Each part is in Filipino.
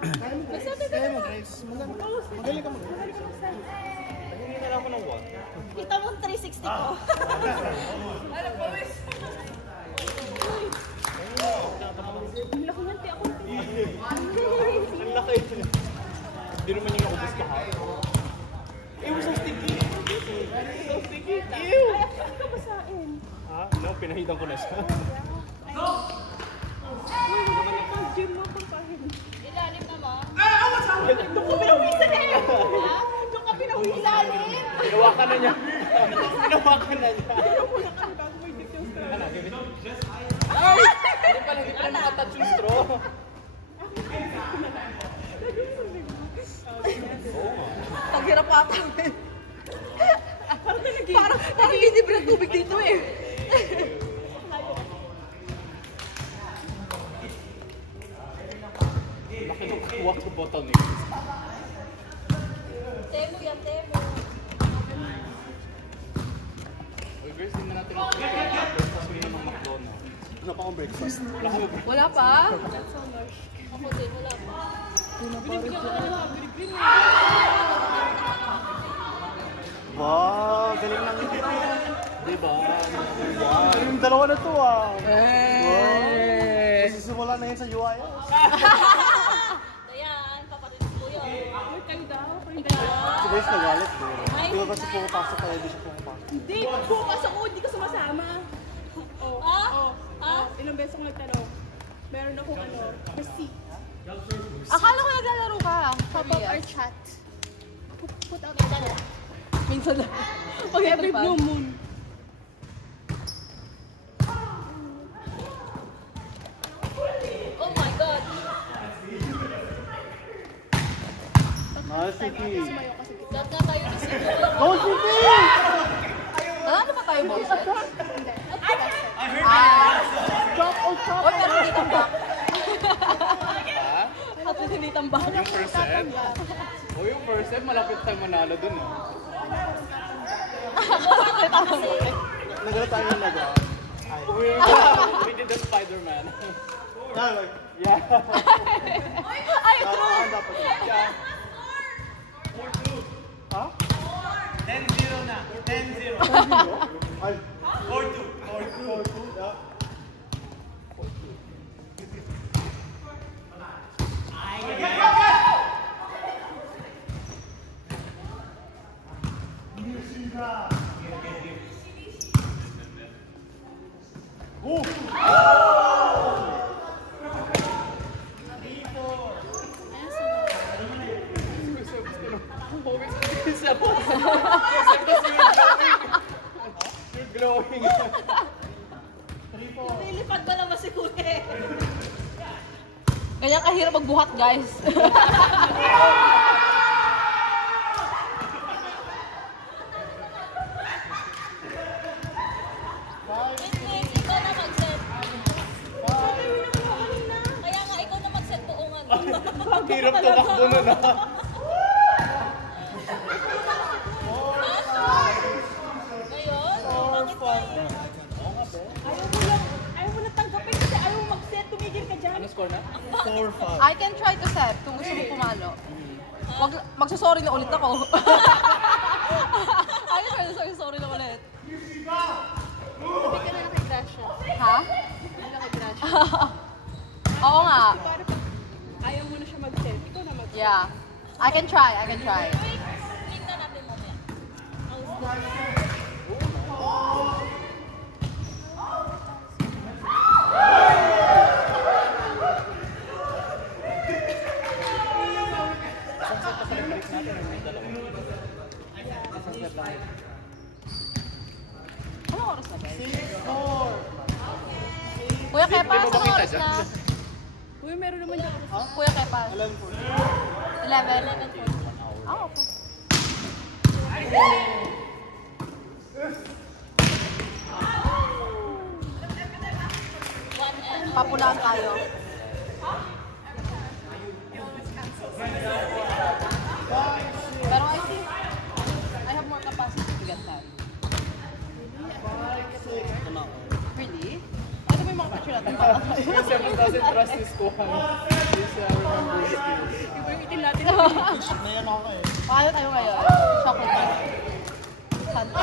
Kaya mo, Grace. Magaling ka mag-Grace. Hindi na lang ako ng what? Kita mo 360 ko. Alam po, miss. Ang laki niyan, ako. Ang laki. Hindi naman yung nakubos ka ha. Ew, so sticky. So sticky. Ew. Ay, actually ka basain. Ha? No, pinahitan ko na siya. Go! Uy, wala ka pang-gym mo pang pahin. Ilalim na mo? Doon ko pinawisan eh! Ha? Doon ka pinawisan eh! Pinawakan na niya. Pinawakan na niya. Pero muna ka bago may dip yung straw. Ano, give it? Ay! Hindi pala nakatouch yung straw. Paghirap ata. Parang hindi brand tubig dito eh. Laki nung kuwak sa bottle eh. Temo yan, temo. Uy, girls, hindi na natin ako breakfast muna ng McDonald's. Wala pa akong breakfast. Wala pa? Ako din, wala pa. Binibigyan ko na lang, binibigyan mo. Wow, galing lang ito. Diba? Yung dalawa na to ah. Wow. Masisimula na yun sa UIS. Ayan, kapatid ko yun. Uy, kayo daw. Si Grace nagalit eh. Di ba kasi pumapasok kaya hindi siya pumapasok? Hindi, bukas ako, hindi ka sumasama. Ilang beses ako nagtanong. Meron akong receipt. Akala ko naglalaro ka. Pop up our chat. Put out our chat. Minsan lang. Pag every blue moon. Oh my God! Nice, City. Dot na tayo ni Siguro. Go, City! Ano ba tayo, boss? Chop or chop? Oy, pero hindi tambak. At least hindi tambak. Yung first set? O yung first set, malapit tayo manalo dun ah. Nagano tayo yung nag We did the Spider-Man. Yeah. Ay, true! Yeah. Ha? 10-0 na. 10-0. 4-2. 4-2. Yeah. You're glowing. Nilipad ba naman si Kuya? Ganyan kahirap magbuhat, guys. Ikaw na mag-set. Kaya nga, ikaw na mag-set buongan. Hirap tumakbo na na. Ayaw mo na tanggapin kasi ayaw mo mag-set. Tumigil ka dyan. Ano score na? 4-5. I can try to set kung gusto mo pumalo. Magsasorry na ulit ako. I can try to sorry na ulit. Sabi ka na nakigrasya. Ha? Nakigrasya. Oo nga. Ayaw mo na siya mag-set. Ikaw na mag-set. Yeah. I can try. Tingnan natin mamaya. Anong oras na, guys? Kuya Kepa, anong oras na? Uy, meron naman dyan. Kuya Kepa. 11? Ah, okay. Papulaan tayo. Pero I think I have more capacity to get that. Really? Ano ba yung mga picture natin? Kasi doesn't trust his kuhan. He's remembering skills. Ngayon ako eh. Paano tayo ngayon? Chocolate bar. Santa.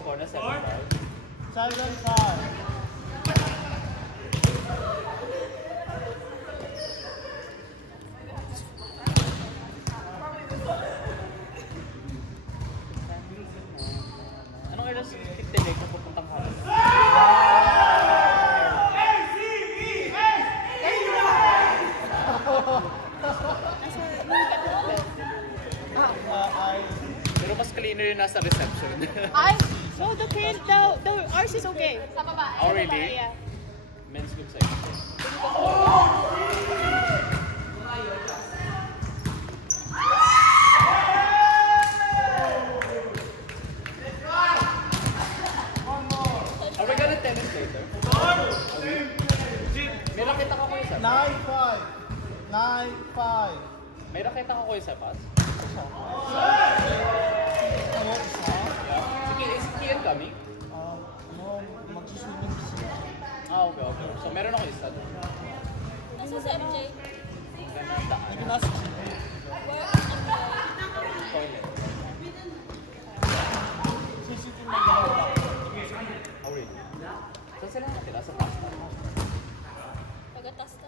Score na 7-5. 7-5. Anong oras tinig kung pupuntang hapon? Pero mas cleaner yung nasa reception. Ay! No, the ours is okay. Sa babae. Oh, really? Yeah. Men's good side. Are we gonna tennis later? May raketa ka ko isa. 9-5. 9-5. May raketa ka ko isa, Pas? Ano, isa? Sige, is Kian coming? Magsusunod siya. Okay, okay. So meron ako isa doon. Nasa si MJ. Ganda Nasa toilet. CCTV na galaw. Oh, really? Saan sila nakatira? Sa pasta? Taga-tasta.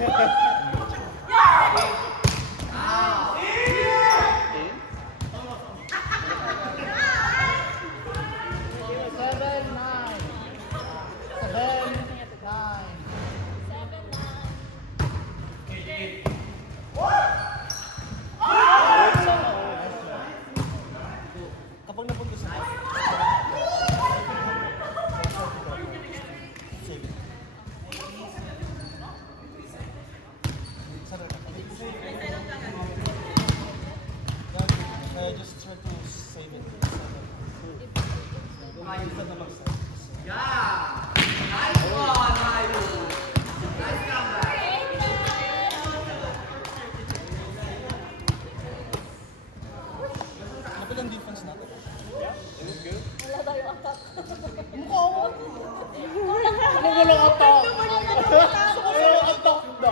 In? 7-9. Kapag napunta sa sige. Just try to save it. Ano pala ang defense natin? Yeah, it was good. Wala tayong attack. Ano walang attack? Walang attack na.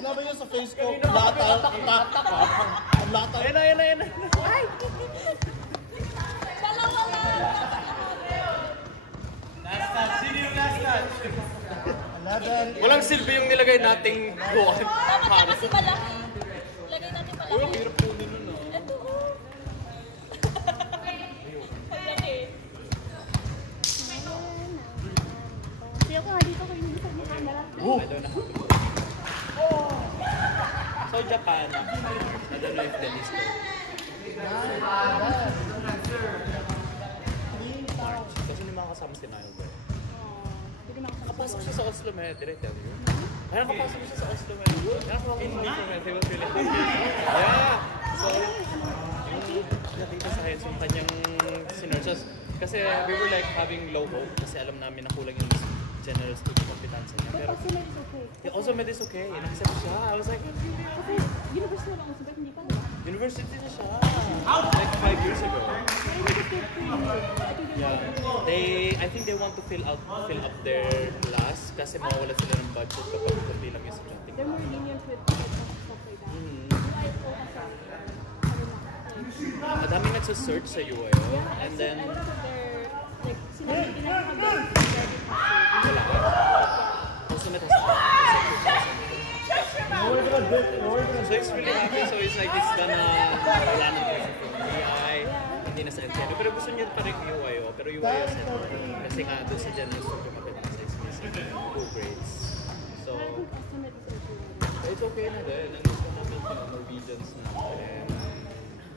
Sinabi niya sa face ko, lahat tayo attack. Lahat tayo. Ayun na. Ay! Dalawa na! 11. Walang silbi yung nilagay nating buwan. Dapat na kasi malaki. Lagay natin malaki. Ang hirap po nino, no? Ito ko. Pagkaki. Siya ko nga dito ko yung sa camera. I don't know. So Japan, I don't know if the list. Kasi hindi makakasama si Niall ba? Nakapasok siya sa Oslo, may did I tell you? Ay, nakapasok siya sa Oslo, may nakapasok siya sa Oslo, he was really happy. Yeah! So, yung dito sa Hens, yung kanyang sinursas. Kasi we were like having low hope kasi alam namin na kulang yung general student competency niya. Pero Osmed is okay. yeah, Osmed is okay. Nag-accept siya. I was like, Kasi university lang Osmed, hindi pa. university na siya. Like 5 years ago. Yeah. I think they want to fill up their class kasi mawawala sila ng budget kapag kunti lang yung estudyante. They're more lenient with stuff like that. I po kasi, Madami nagsa-search sa UIO. And then, I know that they're, like, sinabi pinaka-good. wala ka. Also, so he's really happy. So he's like, he's gonna wala ng pressure from BI. Hindi na sa NCNO. Pero gusto niya pa rin UIO. Pero UIO kasi nga doon sa general student competency is missing 2 grades. So, Osmed is okay. it's okay na din. Ang gusto namin yung Norwegians na.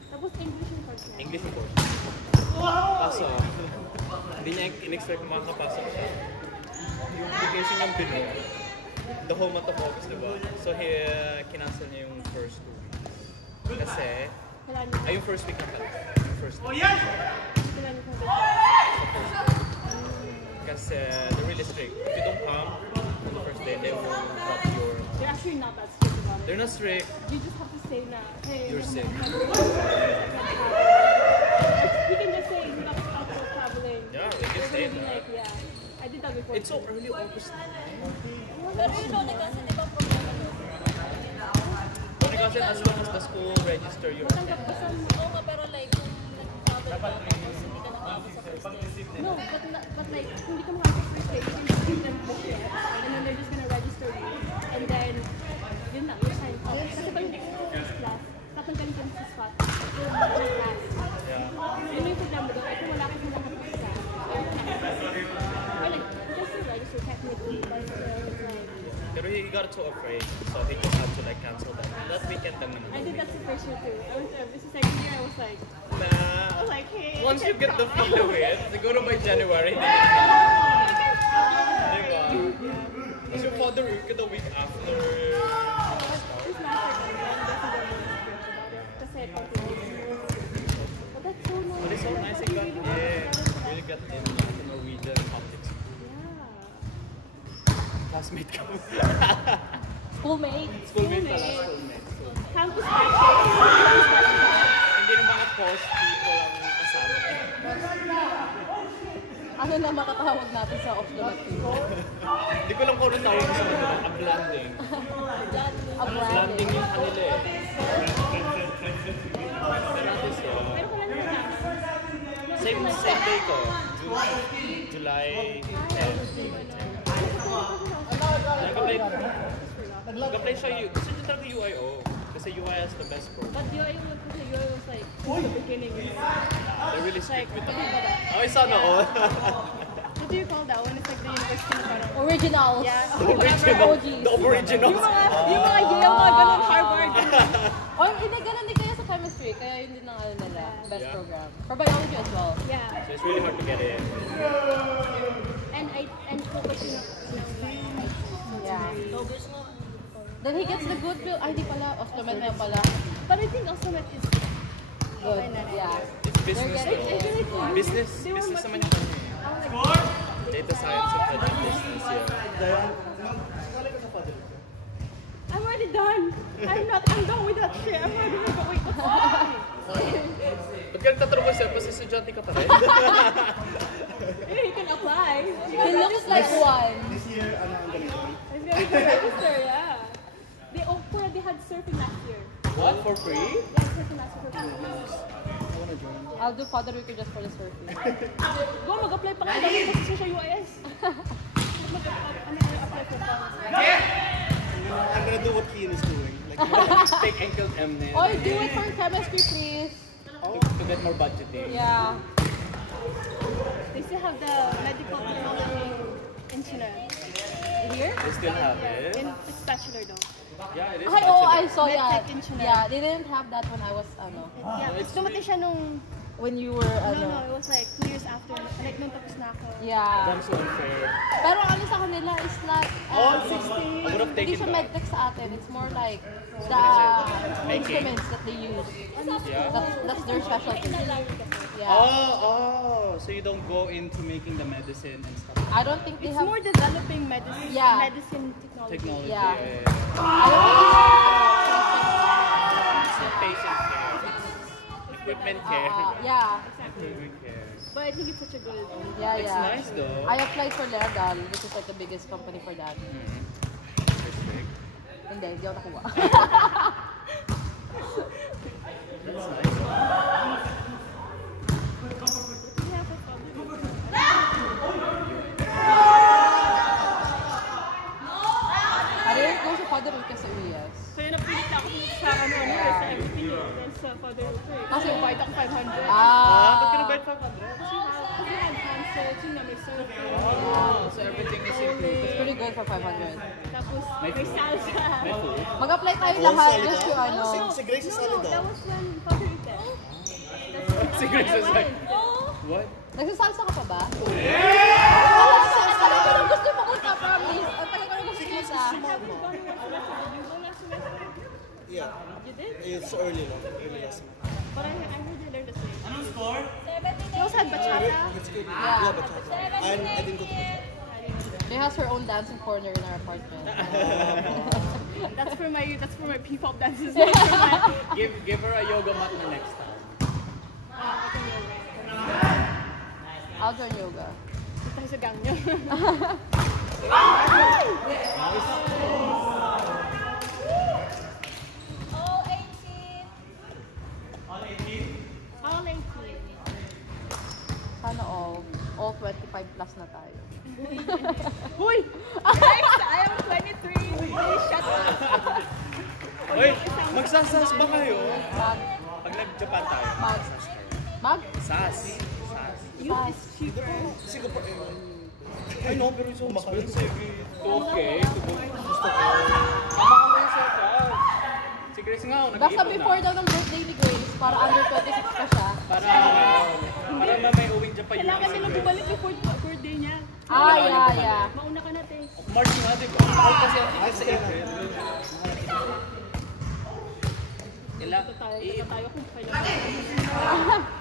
Tapos English yung course niya. English yung course. Kaso, hindi niya in-expect makakapasok siya. Yung vacation ng Pinoy, the whole month of August, diba? So, kinancel niya yung first 2 weeks. Kasi, Kailangan niyo. Ay, yung first week na pala. Yung first week. Kailangan niyo kung Kasi they're really strict. If you don't come on the first day, they will drop your... They're actually not that strict about it. They're not strict. You just have to say na, hey, You're sick. You can just say, hindi ako out for traveling. Yeah, they can They're say gonna be that. like, yeah. I did that before. It's so early August. Pero yun, Tony, kasi di ba problema doon? Only kasi as long as the school register you. Matanggap ka sa... Oo nga, pero like, kung nag-travel ka, tapos hindi ka nakapos sa first day. No, but like, kung hindi ka makakapos first day, you can just give them book it. And then they're just gonna register you. And then, yun na, you sign up. Kasi pag hindi ka first class, tatanggalin ka na sa spot. Yung first class. Yun yung problema doon. Ay, kung wala ka sa lahat ng class. Or like, just to register technically, but it's like... Pero he got so afraid, so he just had to like cancel that weekend. I did that the first year too. I went to this second year. I was like, Nah. hey. Once you get the feel of it, siguro by January, diba? Kasi yung Father Uke the week after. This last year, I'm definitely about it. Kasi but that's so nice. But it's so nice he got really got in the Norwegian politics. Yeah. Classmate ka. Schoolmate. Schoolmate pala, schoolmate. Campus passion. Hindi ng mga post people ang kasama. Ano na matatawag natin sa off the lot people? Hindi ko lang kung anong tawag ko sa kanila. A blanding. A Blanding branding. yung kanila eh. Pero kung ano naman. Same day ko. July 10. Nag-apply siya yun. Gusto niya talaga UIO. Kasi UI has the best program. But UI was like, in the beginning, you know. They're really strict with What that. do you call that? Oh, sana all. What do you call that when it's like the university na parang... Originals. Yeah. The original. OGs. The originals. Yung mga Yale, mga ganun, Harvard. O, hindi, ganun din kaya sa chemistry. Kaya yun din ang ano nila, best Yeah. program. For biology as well. Yeah. So it's really hard to get in. And focusing ng Yeah. Then he gets the good bill. Ay, di pala. Ostomed na pala. But I think also that is Good. Yeah. It's business They're though. getting- Business. Business naman yung kanya. Data science and project business, yeah. Dayan, wala ka sa Father Uke. I'm already done. I'm done with that shit. I'm already like, wait, what's that? Ba't ka nagtatrabaho siya? Kasi estudyante ka pa rin. Yeah, you can apply. He looks like one. This year, ano ang ganito? It's gonna be register, yeah. They had surfing last year. What? For free? Yeah, surfing last year. I wanna join. I'll do Father Rico just for the surfing. Go, mag-apply pa kayo. Dami kasi siya UIS. Apply for fun. I'm gonna do what Kian is doing. Like, Take ankle M na yun. Oy, do it for chemistry, please. To get more budgeting. Yeah. They still have the medical technology in Chile. Here? They still have it. It's bachelor though. Yeah, it is. Ay, oh, I actually. saw that. Medtech in Chile. Yeah, they didn't have that when I was, Yeah, dumating siya nung... when you were, No, it was like 2 years after. Like, nung tapos na ako. yeah. That's so unfair. Pero ano sa kanila is like, Oh, 60. I would have hindi taken siya that. medtech sa atin. It's more like the Making. instruments that they use. Yeah. That's their specialty. Yeah. Oh, so you don't go into making the medicine and stuff. I don't think they It's have. more developing medicine. Yeah. Medicine technology. Technology. Yeah. Yeah. I don't It's not patient care. It's equipment care. think, yeah. Equipment care. But I think it's such a good... Yeah, It's yeah. nice though. I applied for Legal, which is like the biggest company for that. Perfect. Hindi, hindi ako nakuha. That's nice. I didn't go sa Father Rico sa UES. Kaya napilit ako sa sa everything then sa Father Uke. Kasi white ako 500. Ba't ka nag-buy 500? Kasi had concerts, yun na may surfing. So everything is included. It's pretty good for 500. Tapos may salsa. May food? Mag-apply tayo lahat just to ano. Si Grace is solid that daw. was when Father Uke. Si Grace is like, what? Nagsasalsa ka pa ba? Yeah! Ang tagal ko nang gusto pumunta, promise. Ang tagal ko nang gusto pumunta. Yeah. You did? It's early lang. Early last month. I didn't go to She has her own dancing corner in our apartment. That's for my P-pop dances. Not for my... Give her a yoga mat na next time. I'll join yoga. Tayo sa gang niyo. All 18. Sana all 25 plus na tayo. Huy! Guys, I am 23. Please shut up. Uy, magsasas ba kayo? Mag. Pag nag-Japan tayo, Mag. magsasas kayo. Mag? Sas. You is cheaper. Sige pa. I know, pero so expensive. Okay, gusto ko. Tama ka muna sa Sas. Si Grace nga, Basta before daw ng birthday ni Grace, para under 26 pa siya. Para na may uwing Japan yun. Kailangan nila bumalik before birthday niya. Yeah. Mauna ka natin. March nga, di ba? March kasi ang sa April. Ito tayo kung kailangan.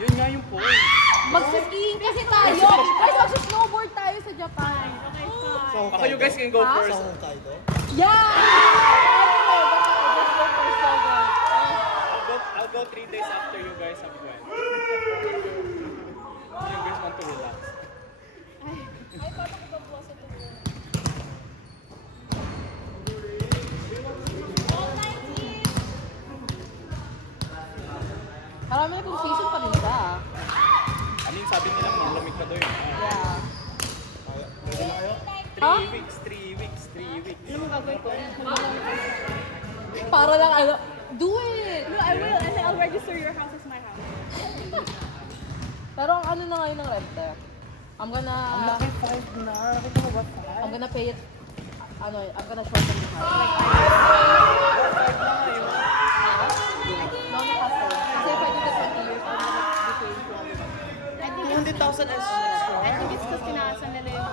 Yun nga yung point. Magsiskiing kasi tayo. Guys, magsi-snowboard tayo sa Japan. Okay, fine. Baka you guys can go first. Sa Hokkaido? Yeah! I'll go 3 days after you guys have went. You guys want to relax. Ay, paano ko ba buwas ito? Marami na kung season pa rin siya. I mean, sabi nila malamig pa doon. Yeah. Pwede na kayo? 3 weeks, 3 weeks, 3 weeks. Ano mo gagawin ko? Para lang ano, do it! No, I will. And then I'll register your house as my house. Pero ang ano na ngayon ng rent eh. I'm gonna pay it, I'm gonna shorten the house. No, hassle. Kasi if I do the 20 years, I'm gonna be paying 12. I think 200,000 extra. it's because kinakasan nila yung